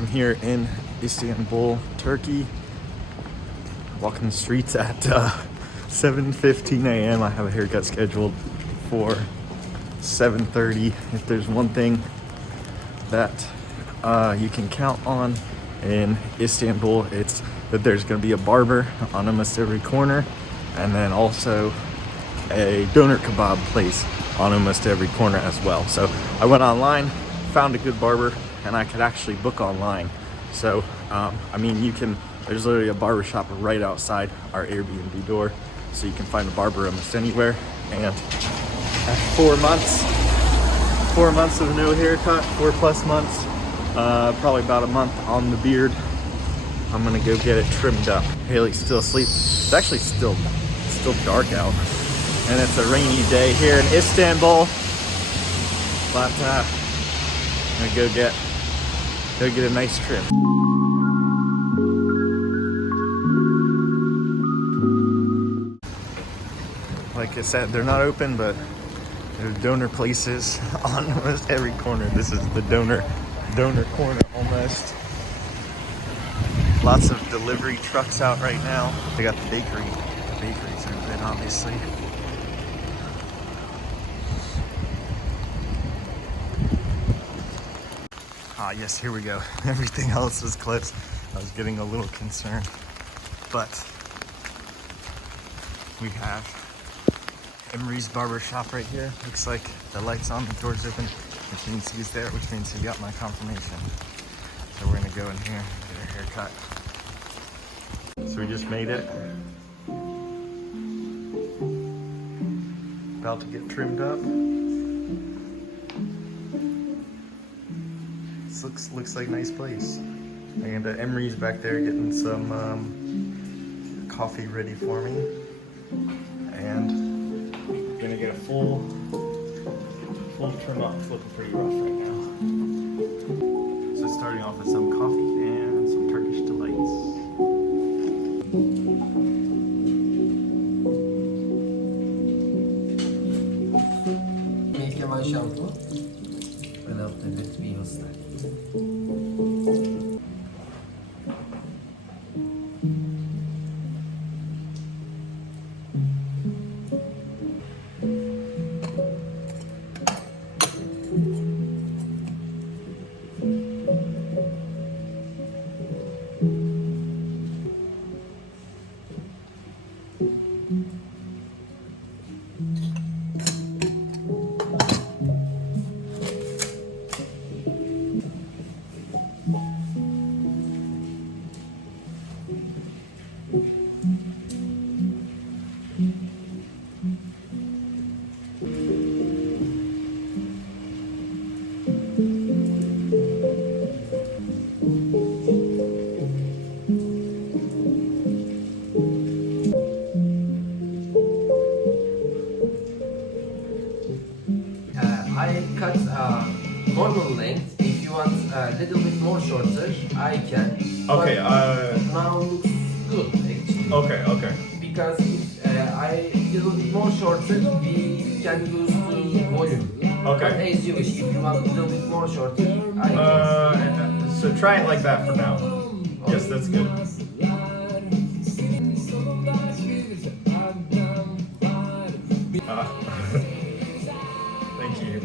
I'm here in Istanbul, Turkey. Walking the streets at 7:15 a.m. I have a haircut scheduled for 7:30. If there's one thing that you can count on in Istanbul, it's that there's going to be a barber on almost every corner, and then also a doner kebab place on almost every corner as well. So I went online, found a good barber, and I could actually book online. So I mean, there's literally a barber shop right outside our Airbnb door, so you can find a barber almost anywhere. And after 4 months of no haircut, 4+ months, probably about a month on the beard, I'm gonna go get it trimmed up. Haley's still asleep. It's actually still dark out, and it's a rainy day here in Istanbul. But I'm gonna go get a nice trim. Like I said, they're not open, but there's donor places on almost every corner. This is the donor corner almost. Lots of delivery trucks out right now. They got the bakery. The bakeries are open, obviously. Ah, yes, here we go. Everything else was closed. I was getting a little concerned, but we have Emery's barber shop right here. Looks like the light's on, the door's open, which means he's there, which means he got my confirmation. So we're gonna go in here and get a haircut. So we just made it. About to get trimmed up. This looks like a nice place. And Emery's back there getting some coffee ready for me. And gonna get a full trim up. It's looking pretty rough right now. So starting off with some coffee and some Turkish delights. Make one shampoo and after that we will start. I cut normal length. If you want a little bit more shorter, I can. Okay. Now looks good actually. Okay. Because if I little bit more shorter, we can use the volume. Okay. But as you wish. If you want a little bit more shorter, I can. So try it like that for now. Okay. Yes, that's good. Thank you.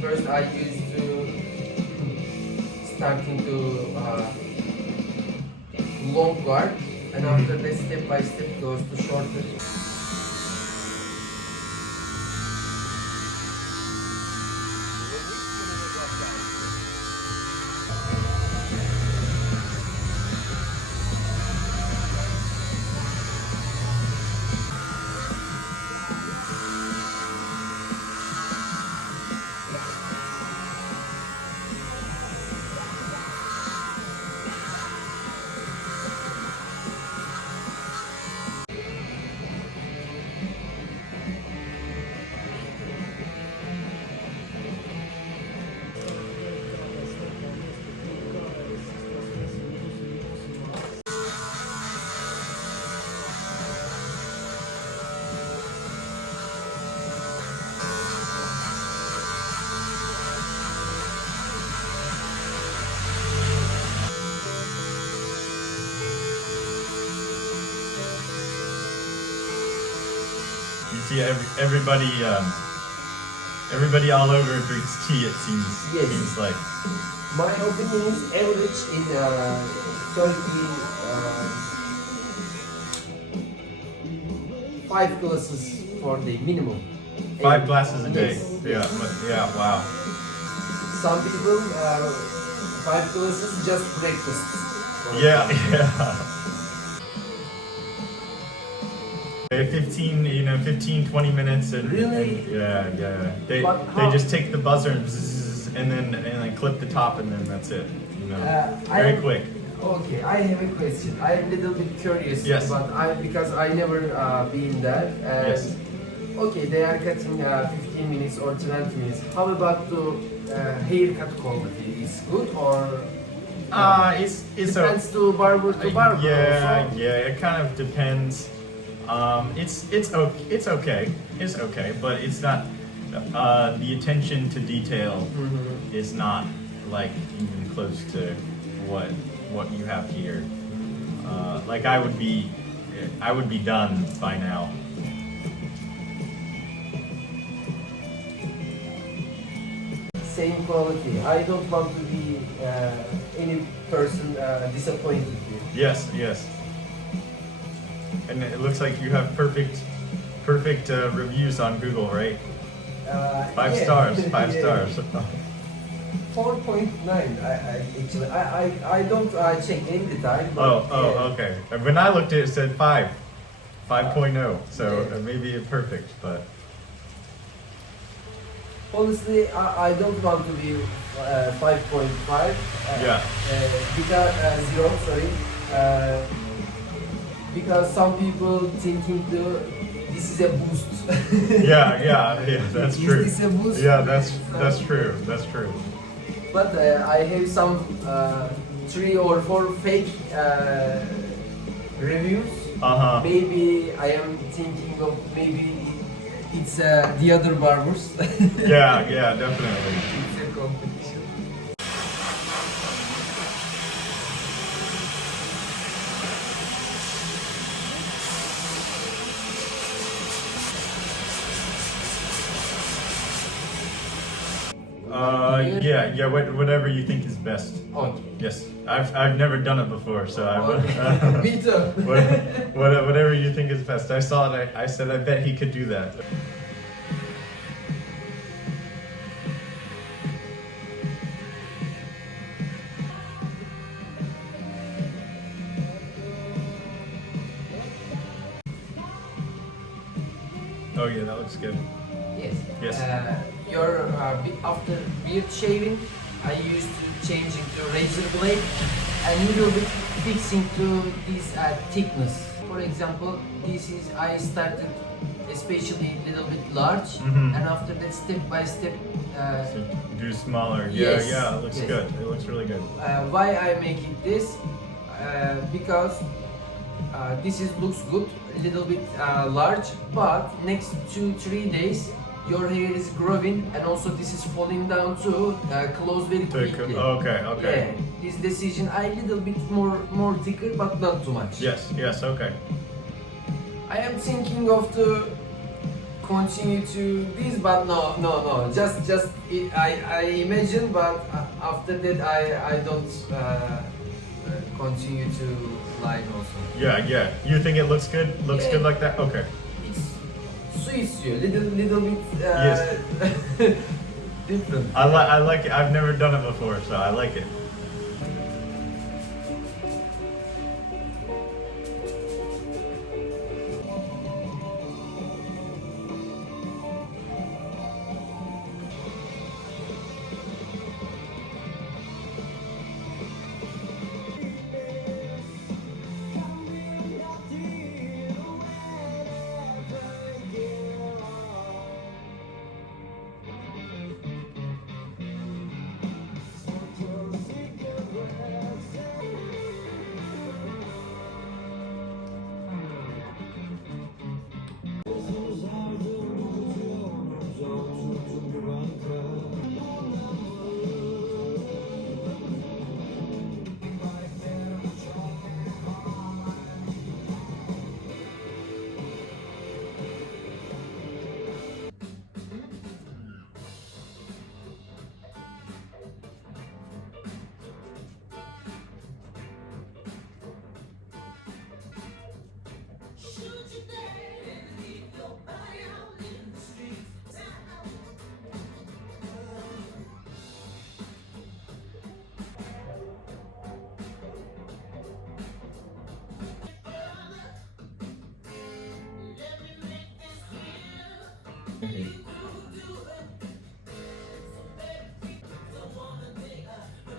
First, I used to starting to long guard, and after that, step by step goes to shorter. see everybody all over drinks tea. It seems. Yes. Seems like. My opinion is average in Turkey 5 glasses for the minimum. 5 glasses a day. Yes. Yeah. Wow. Some people 5 glasses just breakfast. Yeah. 15, 20 minutes and Really? Yeah. They But just take the buzzer and bzzz, and then clip the top and then that's it. Very quick. Okay, I have a question. I'm a little bit curious, Yes. but because I never been there. Yes. Okay, they are cutting 15 minutes or 20 minutes. How about the haircut quality? Is good or? It's Depends to barber to barber. Yeah, also. it kind of depends. It's okay. It's okay, but it's not. The attention to detail is not like even close to what you have here. Like I would be done by now. Same quality. I don't want to be any person disappointed with. Yes. And it looks like you have perfect reviews on Google, right? 5 Yeah. stars. 5 Yeah. stars. 4.9. I don't check any time. But Okay. When I looked at it, it said 5. 5.0. So Yeah. maybe it's perfect, but Honestly, I don't want to be 5.5. Yeah. Because zero. Sorry. Because some people thinking this is a boost. yeah, that's true. Is this a boost? Yeah, that's true. That's true. But I have some 3 or 4 fake reviews. Maybe I am thinking of maybe it's the other barbers. Yeah, definitely. It's a competition. Yeah. Whatever you think is best. Okay. Yes, I've never done it before, so Me too. whatever you think is best. I saw it. I said I bet he could do that. Oh yeah, that looks good. Yes. Yes. After beard shaving, I used to change into razor blade and little bit fixing to this thickness. For example, I started especially a little bit large, and after that step by step. So do smaller. Yes, Yeah, it looks yes. good. It looks really good. Why I make it this? Because this looks good, a little bit large, but next 2-3 days your hair is growing and also this is falling down to close very quickly. Okay. Yeah, this decision I little bit more thicker but not too much. Yes, okay. I am thinking of to continue to this, but no. Just I imagine, but after that I don't continue to line also. Yeah. You think it looks good? Looks Yeah. good like that? Okay. It's su istiyor, little bit Yes. different. I like it. I've never done it before, so I like it.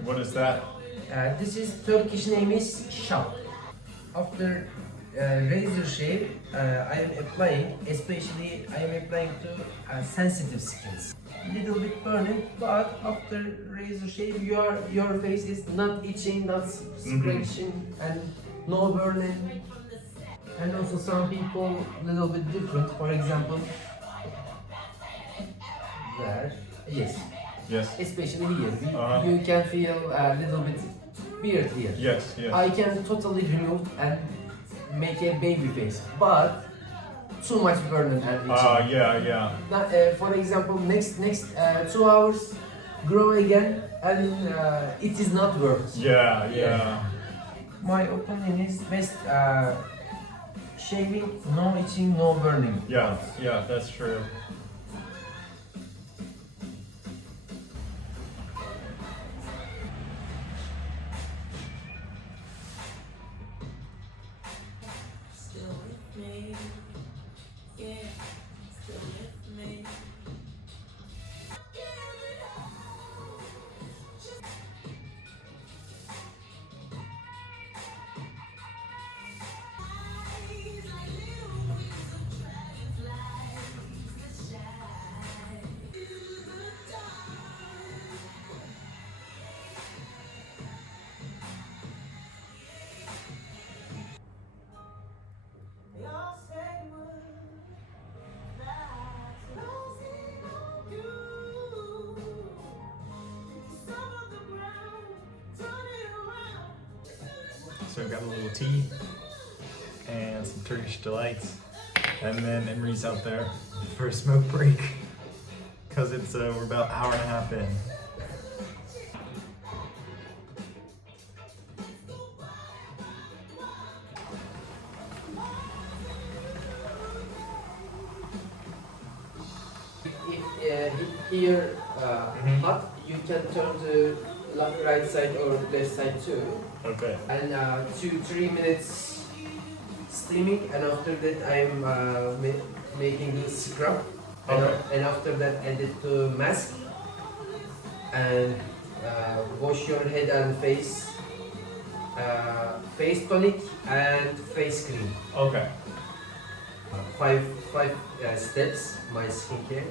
What is that? This is Turkish name is shop. After razor shave, I am applying, especially I am applying to sensitive skins. Little bit burning, but after razor shave, your face is not itching, not scratching, and no burning. And also some people little bit different. For example, there, yes, Yes. especially here, Uh-huh. you can feel a little bit beard here. Yes, yes. I can totally remove and make a baby face, but too much burning and itching. Yeah. Not, for example, next 2 hours, grow again, and it is not worth. Yeah. My opinion is best shaving, no itching, no burning. Yeah, that's true. Still with me, yeah, still with me. So we got a little tea and some Turkish delights, and then Emery's out there for a smoke break because it's we're about an hour and a half in. If here hot, you can turn to right side or left side too. Okay. And 2-3 minutes steaming, and after that I'm making the scrub, and after that add it to mask and wash your head and face, face tonic and face cream. Okay. Five steps my skincare.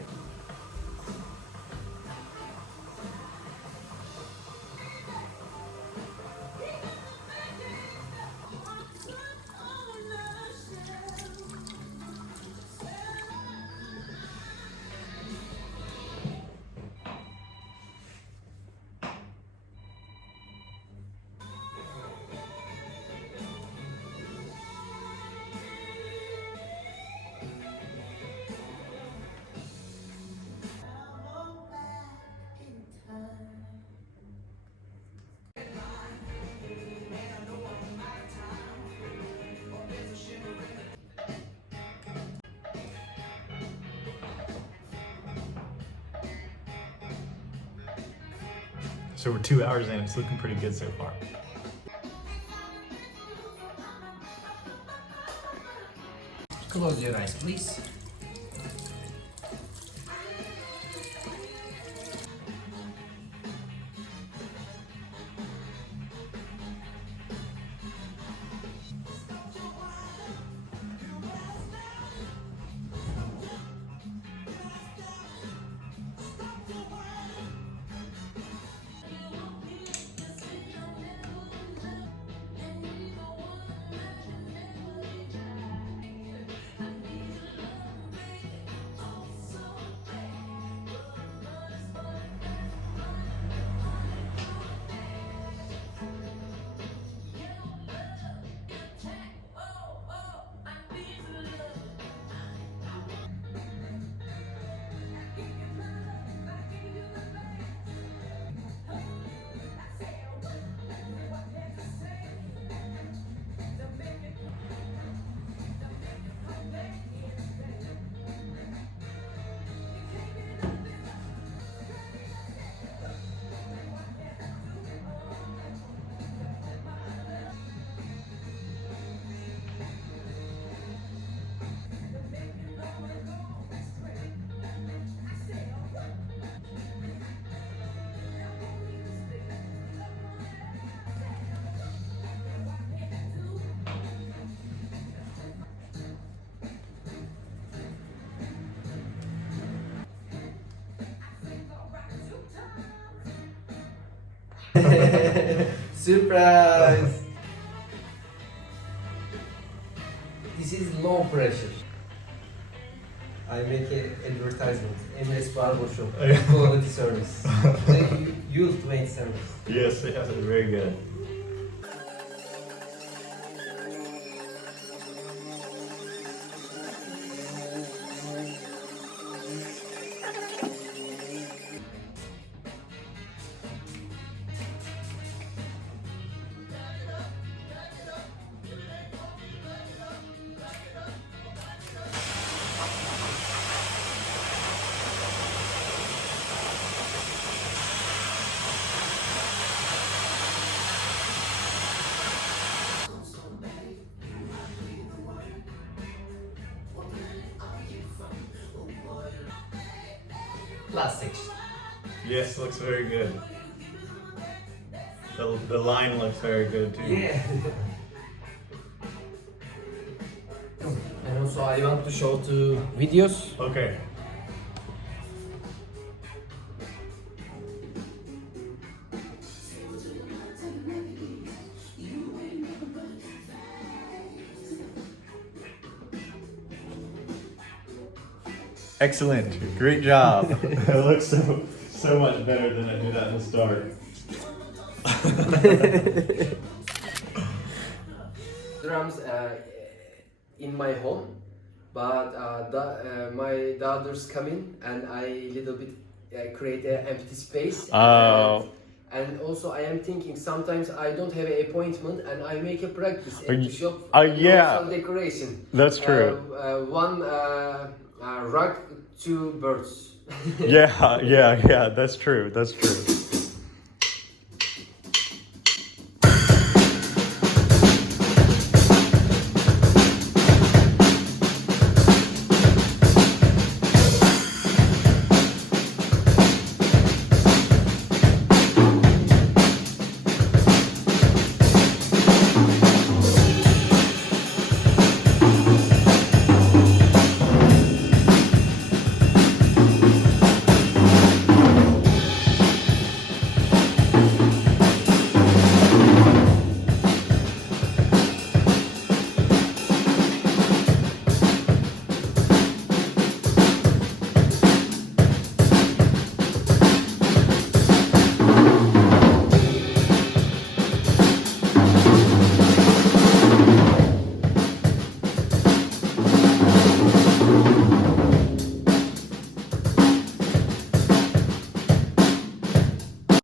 So we're 2 hours in. It's looking pretty good so far. Close your eyes, please. Surprise! This is low pressure. I make an advertisement. MS Barber Shop. Quality service. Ultimate service. Yes, yes, very good. Last section. Yes, looks very good. The line looks very good too. Yeah. And also I want to show two videos. Okay. Excellent. Great job. It looks so much better than I did at the start. Drums in my home, but my daughters come in and I little bit create an empty space. Oh. And also I am thinking sometimes I don't have an appointment and I make a practice at Oh, the shop. yeah. Also decoration. That's true. One rug, two birds. Yeah, that's true. That's true.